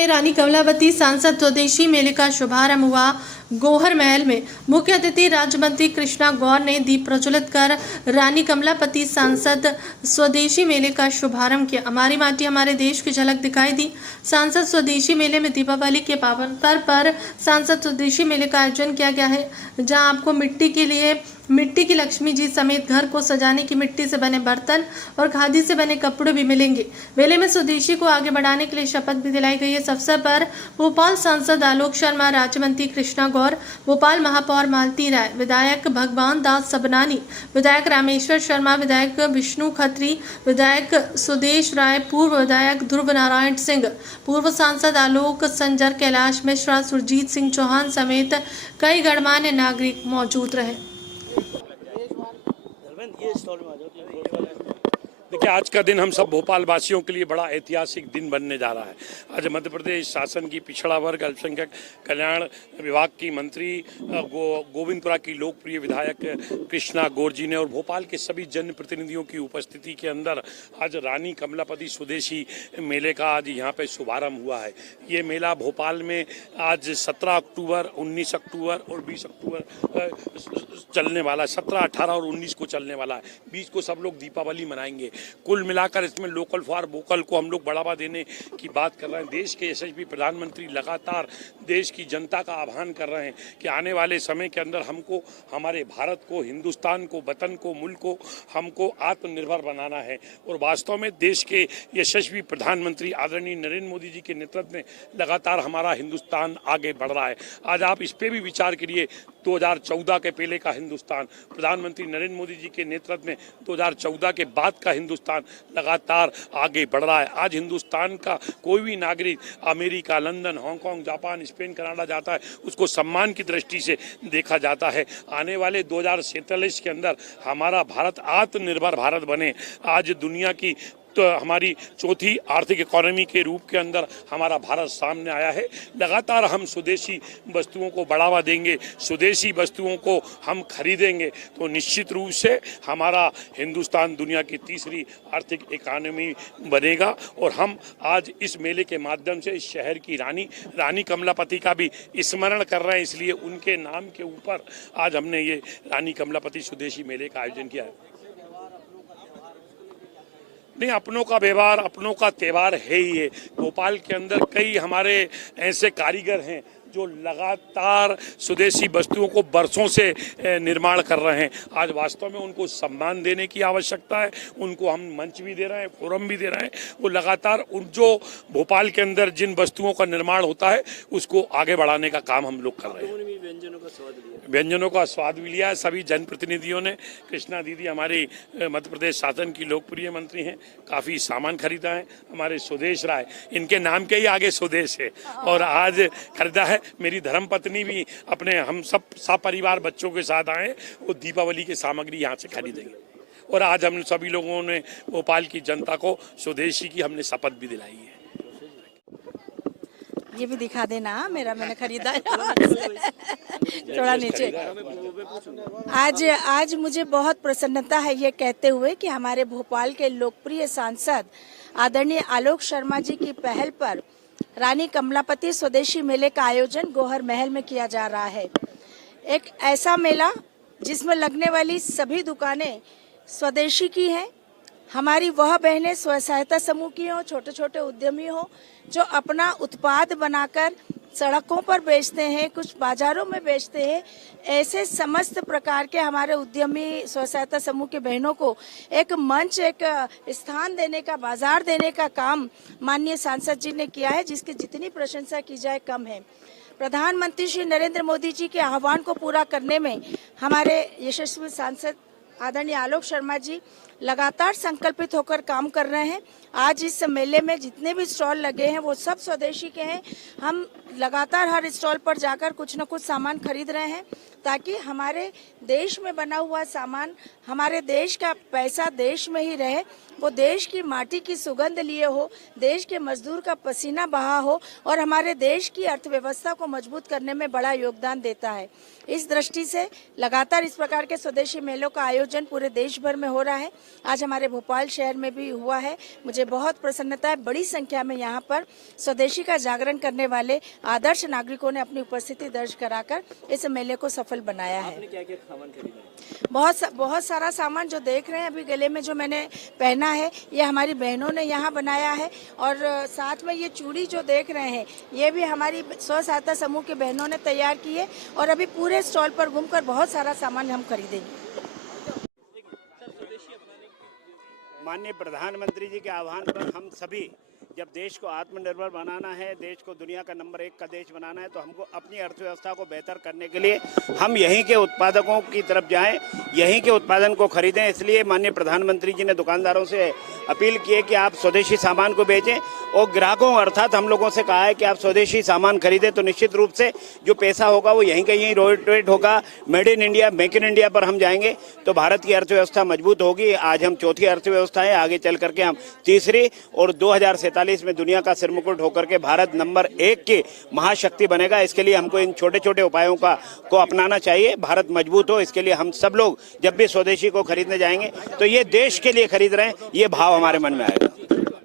में रानी कमलावती सांसद स्वदेशी मेले का शुभारंभ हुआ। गोहर महल में मुख्य अतिथि राज्य मंत्री कृष्णा गौर ने दीप प्रज्वलित कर रानी कमलापति सांसद स्वदेशी मेले का शुभारंभ किया। हमारी माटी हमारे देश की झलक दिखाई दी। सांसद स्वदेशी मेले में दीपावली के पावन पर्व पर सांसद स्वदेशी मेले का आयोजन किया गया है, जहां आपको मिट्टी की लक्ष्मी जी समेत घर को सजाने की मिट्टी से बने बर्तन और खादी से बने कपड़े भी मिलेंगे। मेले में स्वदेशी को आगे बढ़ाने के लिए शपथ भी दिलाई गई। इस अवसर पर भोपाल सांसद आलोक शर्मा, राज्य मंत्री कृष्णा गौर, भोपाल महापौर मालती राय, विधायक भगवान दास सबनानी, विधायक रामेश्वर शर्मा, विधायक विष्णु खत्री, विधायक सुदेश राय, पूर्व विधायक ध्रुव नारायण सिंह, पूर्व सांसद आलोक संजर, कैलाश मिश्रा, सुरजीत सिंह चौहान समेत कई गणमान्य नागरिक मौजूद रहे। देखिए, आज का दिन हम सब भोपाल वासियों के लिए बड़ा ऐतिहासिक दिन बनने जा रहा है। आज मध्य प्रदेश शासन की पिछड़ा वर्ग अल्पसंख्यक कल्याण विभाग की मंत्री गोविंदपुरा की लोकप्रिय विधायक कृष्णा गौर जी ने और भोपाल के सभी जनप्रतिनिधियों की उपस्थिति के अंदर आज रानी कमलापति स्वदेशी मेले का आज यहाँ पे शुभारंभ हुआ है। ये मेला भोपाल में आज 17 अक्टूबर, 19 अक्टूबर और 20 अक्टूबर चलने वाला है। 17, 18 और 19 को चलने वाला है। 20 को सब लोग दीपावली मनाएंगे। कुल मिलाकर इसमें लोकल फॉर वोकल को हम लोग बढ़ावा देने की बात कर रहे हैं। देश के यशस्वी प्रधानमंत्री लगातार देश की जनता का आह्वान कर रहे हैं कि आने वाले समय के अंदर हमको हमारे भारत को, हिंदुस्तान को, वतन को, मुल्क को हमको आत्मनिर्भर बनाना है। और वास्तव में देश के यशस्वी प्रधानमंत्री आदरणीय नरेंद्र मोदी जी के नेतृत्व में लगातार हमारा हिंदुस्तान आगे बढ़ रहा है। आज आप इस पे भी विचार करिए, 2014 के पहले का हिंदुस्तान, प्रधानमंत्री नरेंद्र मोदी जी के नेतृत्व में 2014 के बाद का हिंदुस्तान लगातार आगे बढ़ रहा है। आज हिंदुस्तान का कोई भी नागरिक America, London, Hong Kong, Japan, Spain, Canada जाता है, उसको सम्मान की दृष्टि से देखा जाता है। आने वाले 2047 के अंदर हमारा भारत आत्मनिर्भर भारत बने। आज दुनिया की तो हमारी चौथी आर्थिक इकोनॉमी के रूप के अंदर हमारा भारत सामने आया है। लगातार हम स्वदेशी वस्तुओं को बढ़ावा देंगे, स्वदेशी वस्तुओं को हम खरीदेंगे तो निश्चित रूप से हमारा हिंदुस्तान दुनिया की तीसरी आर्थिक इकोनॉमी बनेगा। और हम आज इस मेले के माध्यम से इस शहर की रानी कमलापति का भी स्मरण कर रहे हैं, इसलिए उनके नाम के ऊपर आज हमने ये रानी कमलापति स्वदेशी मेले का आयोजन किया है। नहीं, अपनों का व्यवहार, अपनों का त्यौहार है ही है। भोपाल के अंदर कई हमारे ऐसे कारीगर हैं जो लगातार स्वदेशी वस्तुओं को बरसों से निर्माण कर रहे हैं। आज वास्तव में उनको सम्मान देने की आवश्यकता है। उनको हम मंच भी दे रहे हैं, फोरम भी दे रहे हैं। वो लगातार जो भोपाल के अंदर जिन वस्तुओं का निर्माण होता है उसको आगे बढ़ाने का काम हम लोग कर रहे हैं। व्यंजनों का स्वाद भी लिया है सभी जनप्रतिनिधियों ने। कृष्णा दीदी हमारी मध्य प्रदेश शासन की लोकप्रिय मंत्री हैं, काफ़ी सामान खरीदा है। हमारे सुदेश राय, इनके नाम के ही आगे स्वदेश है और आज खरीदा है। मेरी धर्मपत्नी भी अपने हम सब सपरिवार बच्चों के साथ आए, वो दीपावली की सामग्री यहाँ से खरीदेंगे। और आज हम सभी लोगों ने भोपाल की जनता को स्वदेशी की हमने शपथ भी दिलाई है। ये भी दिखा देना, मैंने खरीदा थोड़ा नीचे। आज मुझे बहुत प्रसन्नता है ये कहते हुए कि हमारे भोपाल के लोकप्रिय सांसद आदरणीय आलोक शर्मा जी की पहल पर रानी कमलापति स्वदेशी मेले का आयोजन गोहर महल में किया जा रहा है। एक ऐसा मेला जिसमें लगने वाली सभी दुकानें स्वदेशी की हैं। हमारी वह बहनें स्व सहायता समूह की हो, छोटे छोटे उद्यमी हो, जो अपना उत्पाद बनाकर सड़कों पर बेचते हैं, कुछ बाजारों में बेचते हैं। ऐसे समस्त प्रकार के हमारे उद्यमी स्व सहायता समूह के बहनों को एक मंच, एक स्थान देने का, बाजार देने का काम माननीय सांसद जी ने किया है, जिसकी जितनी प्रशंसा की जाए कम है। प्रधानमंत्री श्री नरेंद्र मोदी जी के आह्वान को पूरा करने में हमारे यशस्वी सांसद आदरणीय आलोक शर्मा जी लगातार संकल्पित होकर काम कर रहे हैं। आज इस मेले में जितने भी स्टॉल लगे हैं वो सब स्वदेशी के हैं। हम लगातार हर स्टॉल पर जाकर कुछ न कुछ सामान खरीद रहे हैं ताकि हमारे देश में बना हुआ सामान, हमारे देश का पैसा देश में ही रहे, वो देश की माटी की सुगंध लिए हो, देश के मजदूर का पसीना बहा हो और हमारे देश की अर्थव्यवस्था को मजबूत करने में बड़ा योगदान देता है। इस दृष्टि से लगातार इस प्रकार के स्वदेशी मेलों का आयोजन पूरे देश भर में हो रहा है। आज हमारे भोपाल शहर में भी हुआ है। मुझे बहुत प्रसन्नता है, बड़ी संख्या में यहाँ पर स्वदेशी का जागरण करने वाले आदर्श नागरिकों ने अपनी उपस्थिति दर्ज कराकर इस मेले को सफल बनाया है। क्या-क्या सामान खरीदा? बहुत सारा सामान जो देख रहे हैं अभी गले में जो मैंने पहना है, ये हमारी बहनों ने यहाँ बनाया है। और साथ में ये चूड़ी जो देख रहे हैं, ये भी हमारी स्व सहायता समूह के बहनों ने तैयार की है। और अभी पूरे स्टॉल पर घूमकर बहुत सारा सामान हम खरीदेंगे। माननीय प्रधानमंत्री जी के आह्वान पर हम सभी, जब देश को आत्मनिर्भर बनाना है, देश को दुनिया का नंबर 1 का देश बनाना है, तो हमको अपनी अर्थव्यवस्था को बेहतर करने के लिए हम यहीं के उत्पादकों की तरफ जाएं, यहीं के उत्पादन को खरीदें। इसलिए माननीय प्रधानमंत्री जी ने दुकानदारों से अपील की है कि आप स्वदेशी सामान को बेचें और ग्राहकों अर्थात हम लोगों से कहा है कि आप स्वदेशी सामान खरीदें तो निश्चित रूप से जो पैसा होगा वो यहीं का यहीं रोटेट होगा। Made in India, make in India पर हम जाएंगे तो भारत की अर्थव्यवस्था मजबूत होगी। आज हम चौथी अर्थव्यवस्था है, आगे चल करके हम तीसरी, और 2047 में दुनिया का सिरमुकुट होकर के भारत नंबर 1 की महाशक्ति बनेगा। इसके लिए हमको इन छोटे छोटे उपायों को अपनाना चाहिए। भारत मजबूत हो, इसके लिए हम सब लोग जब भी स्वदेशी को खरीदने जाएंगे तो ये देश के लिए खरीद रहे हैं, ये भाव हमारे मन में आएगा।